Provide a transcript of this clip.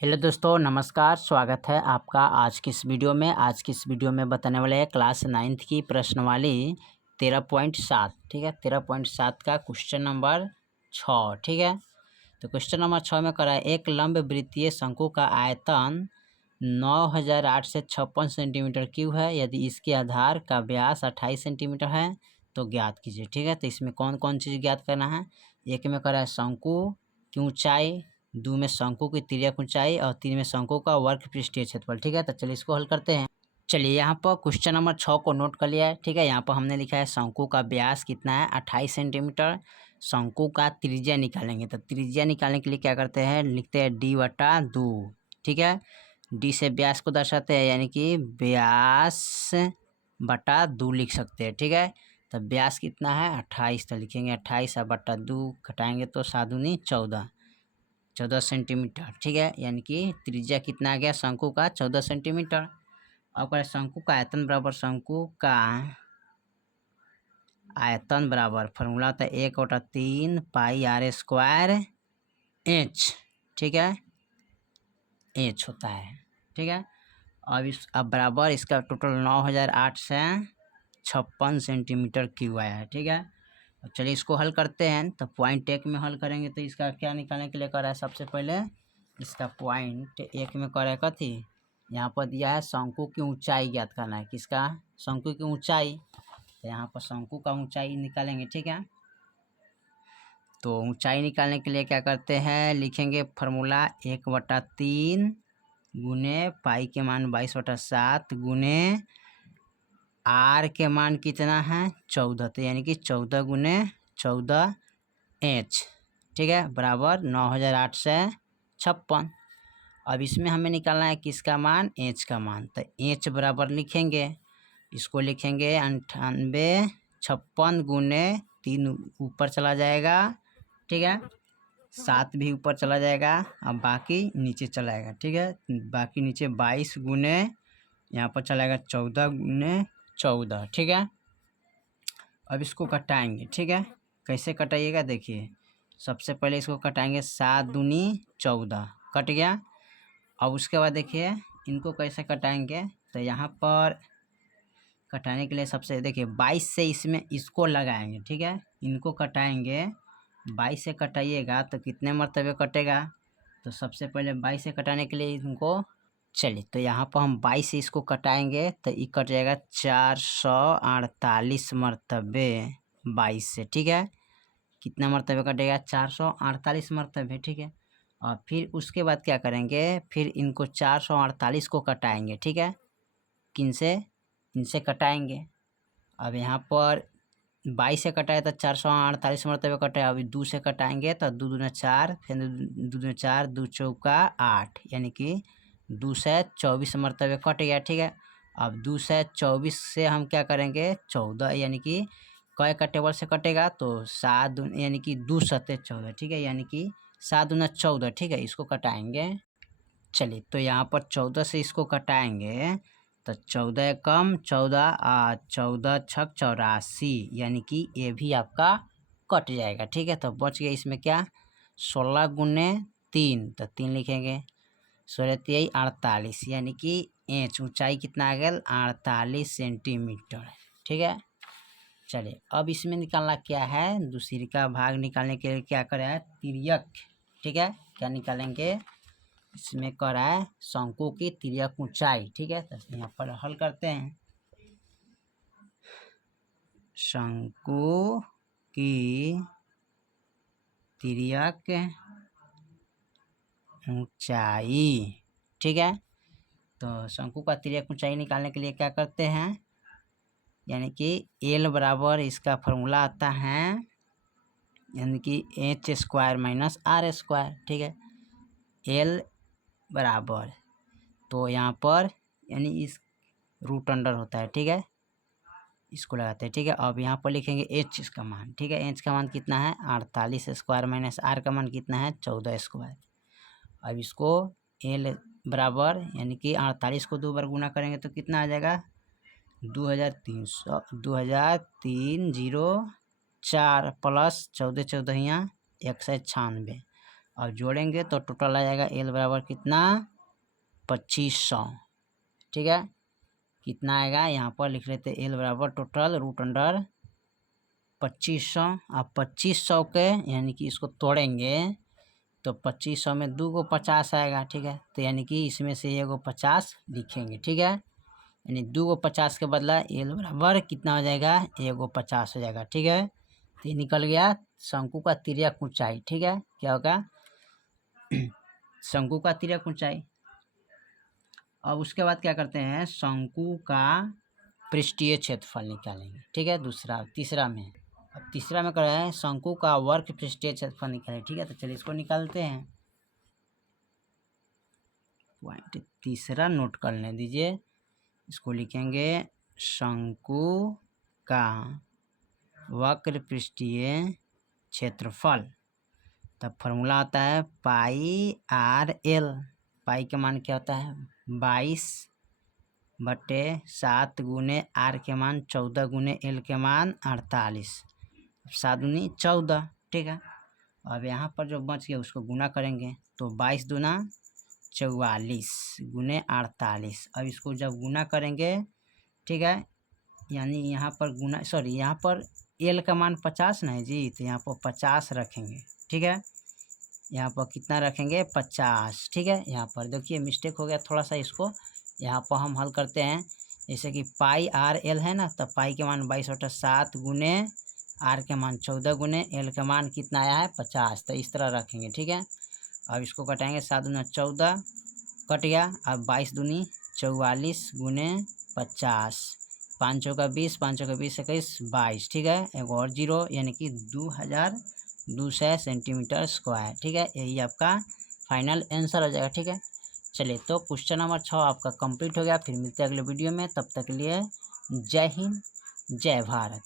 Hello दोस्तों, नमस्कार। स्वागत है आपका आज की इस वीडियो में बताने वाले हैं क्लास 9th की प्रश्नवाली 13.7। ठीक है, 13.7 का क्वेश्चन नंबर 6। ठीक है, तो क्वेश्चन नंबर 6 में करा है एक लंब वृत्तीय शंकु का आयतन 9008 से 56 सेंटीमीटर क्यूब है। यदि इसके आधार का व्यास 28 सेंटीमीटर है तो ज्ञात कीजिए। ठीक है, तो इसमें कौन कौन चीज़ ज्ञात करना है। एक में करा है शंकु की ऊंचाई, 2 में शंकु की तिर्यक ऊंचाई और 3 में शंकु का वर्ग पृष्ठीय क्षेत्रफल। ठीक है, तो चलिए इसको हल करते हैं। चलिए यहाँ पर क्वेश्चन नंबर 6 को नोट कर लिया है। ठीक है, यहाँ पर हमने लिखा है शंकु का व्यास कितना है 28 सेंटीमीटर। शंकु का त्रिज्या निकालेंगे, तो त्रिज्या निकालने के लिए क्या करते हैं, लिखते हैं d/2। ठीक है, d से व्यास को दर्शाते हैं, यानी कि व्यास बटा 2 लिख सकते हैं। ठीक है, तो व्यास कितना है 28, तो लिखेंगे 28 बटा 2, घटाएंगे तो 7 दूनी 14 सेंटीमीटर। ठीक है, यानी कि त्रिज्या कितना आ गया शंकु का 14 सेंटीमीटर। अब करें शंकु का आयतन बराबर शंकु का आयतन बराबर फॉर्मूला होता है 1/3 पाई r² h। ठीक है, h होता है। ठीक है, अब बराबर इसका टोटल 9008 से 56 सेंटीमीटर क्यूब आया है। ठीक है, चलिए इसको हल करते हैं। तो पॉइंट 1 में हल करेंगे तो इसका क्या निकालने के लिए कर रहा है, सबसे पहले इसका पॉइंट 1 में कर रहा है कथी, यहाँ पर दिया है शंकु की ऊंचाई ज्ञात करना है। किसका, शंकु की ऊंचाई। तो यहाँ पर शंकु का ऊंचाई निकालेंगे। ठीक है, तो ऊंचाई निकालने के लिए क्या करते हैं, लिखेंगे फार्मूला 1/3 गुने पाई के मान 22/7 गुने आर के मान कितना है 14, तो यानी कि 14 गुने 14 h। ठीक है, बराबर 9008 से 56। अब इसमें हमें निकालना है किसका मान, h का मान। तो h बराबर लिखेंगे, इसको लिखेंगे 98, 56 गुने 3 ऊपर चला जाएगा। ठीक है, 7 भी ऊपर चला जाएगा, अब बाकी नीचे चला जाएगा। ठीक है, बाकी नीचे 22 गुने यहाँ पर चलाएगा 14 गुने 14। ठीक है, अब इसको कटाएंगे। ठीक है, कैसे कटाइएगा देखिए, सबसे पहले इसको कटाएंगे 7 दूनी 14, कट गया। अब उसके बाद देखिए इनको कैसे कटाएंगे, तो यहाँ पर कटाने के लिए सबसे देखिए 22 से इसमें इसको लगाएंगे। ठीक है, इनको कटाएंगे, 22 से कटाइएगा तो कितने मरतबे कटेगा, तो सबसे पहले 22 से कटाने के लिए इनको, चलिए तो यहाँ पर हम 22 से इसको कटाएंगे तो ये कट जाएगा 448 मरतबे 22 से। ठीक है, कितना मरतबे कटेगा 448 मरतबे। ठीक है, और फिर उसके बाद क्या करेंगे, फिर इनको 448 को कटाएंगे। ठीक है, किन से, इनसे कटाएंगे। अब यहाँ पर 22 से कटाए तो 448 मरतबे कटे, अभी 2 से कटाएंगे तो 2 दूना 4, फिर 2 दूना 4, 2 चौका 8, यानी कि 2 से 24 मरतबे कट गया। ठीक है, अब 2 से 24 से हम क्या करेंगे 14, यानी कि कई का टेबल से कटेगा तो 7 यानी कि 2 सत्ते 14। ठीक है, यानी कि 7 दूना 14। ठीक है, इसको कटाएंगे। चलिए तो यहाँ पर 14 से इसको कटाएंगे तो 14 कम 14 14 छक 84, यानी कि ये भी आपका कट जाएगा। ठीक है, तो बच गया इसमें क्या 16 गुने 3, तो 3 लिखेंगे, 16 3 48, यानी कि इंच ऊंचाई कितना आ गया 48 सेंटीमीटर। ठीक है, चलिए अब इसमें निकालना क्या है, दूसरी का भाग निकालने के लिए क्या करें है तिर्यक। ठीक है, क्या निकालेंगे, इसमें कर है शंकु की तिर्यक ऊंचाई। ठीक है, तो यहाँ पर हल करते हैं। शंकु की तिर्यक ऊंचाई। ठीक है, तो शंकु का तिर्यक ऊंचाई निकालने के लिए क्या करते हैं, यानी कि L बराबर इसका फॉर्मूला आता है, यानी कि h² - r²। ठीक है, L बराबर, तो यहाँ पर यानी इस रूट अंडर होता है। ठीक है, इसको लगाते हैं। ठीक है, अब यहाँ पर लिखेंगे h इसका मान। ठीक है, h का मान कितना है 48² - r का मान कितना है 14²। अब इसको L बराबर यानी कि 48 को 2 बार गुना करेंगे तो कितना आ जाएगा 2304 प्लस 14 14 196, और जोड़ेंगे तो टोटल आ जाएगा एल बराबर कितना 2500। ठीक है, कितना आएगा यहाँ पर लिख लेते एल बराबर टोटल रूट अंडर 2500। अब 2500 के यानी कि इसको तोड़ेंगे तो 2500 में 2 को 50 आएगा। ठीक है, तो यानी कि इसमें से एगो 50 लिखेंगे। ठीक है, यानी 2 को 50 के बदला एल बराबर कितना हो जाएगा एगो 50 हो जाएगा। ठीक है, तो ये निकल गया शंकु का तिर्यक ऊंचाई। ठीक है, क्या होगा शंकु का तिर्यक ऊंचाई। अब उसके बाद क्या करते हैं शंकु का पृष्ठीय क्षेत्रफल निकालेंगे। ठीक है, तीसरा में अब तीसरा में कर रहे हैं शंकु का वर्ग पृष्ठीय क्षेत्रफल निकालें। ठीक है, तो चलिए इसको निकालते हैं। पॉइंट तीसरा नोट कर लें दीजिए, इसको लिखेंगे शंकु का वक्र पृष्ठीय क्षेत्रफल। तब फॉर्मूला आता है पाई आर एल। पाई का मान क्या होता है 22/7 गुने आर के मान 14 गुने एल के मान 48। 7 दूनी 14। ठीक है, अब यहाँ पर जो बच गया उसको गुना करेंगे तो 22 दूना 44 गुने 48। अब इसको जब गुना करेंगे, ठीक है, यानी यहाँ पर गुना यहाँ पर एल का मान 50 ना है जी, तो यहाँ पर 50 रखेंगे। ठीक है, यहाँ पर कितना रखेंगे 50। ठीक है, यहाँ पर देखिए मिस्टेक हो गया थोड़ा सा, इसको यहाँ पर हम हल करते हैं। जैसे कि पाई आर एल है ना, तब पाई के मान 22/7 गुने आर के मान 14 गुने एल के मान कितना आया है 50, तो इस तरह रखेंगे। ठीक है, अब इसको कटाएंगे 7 दूना 14 कट गया। अब 22 दूनी 44 गुने 50, 5 चौका 20, 5 चौका 20 21 22। ठीक है, एक और 0 यानी कि 2200 सेंटीमीटर स्क्वायर। ठीक है, यही आपका फाइनल आंसर हो जाएगा। ठीक है, चलिए तो क्वेश्चन नंबर 6 आपका कंप्लीट हो गया। फिर मिलते हैं अगले वीडियो में, तब तक के लिए जय हिंद जय भारत।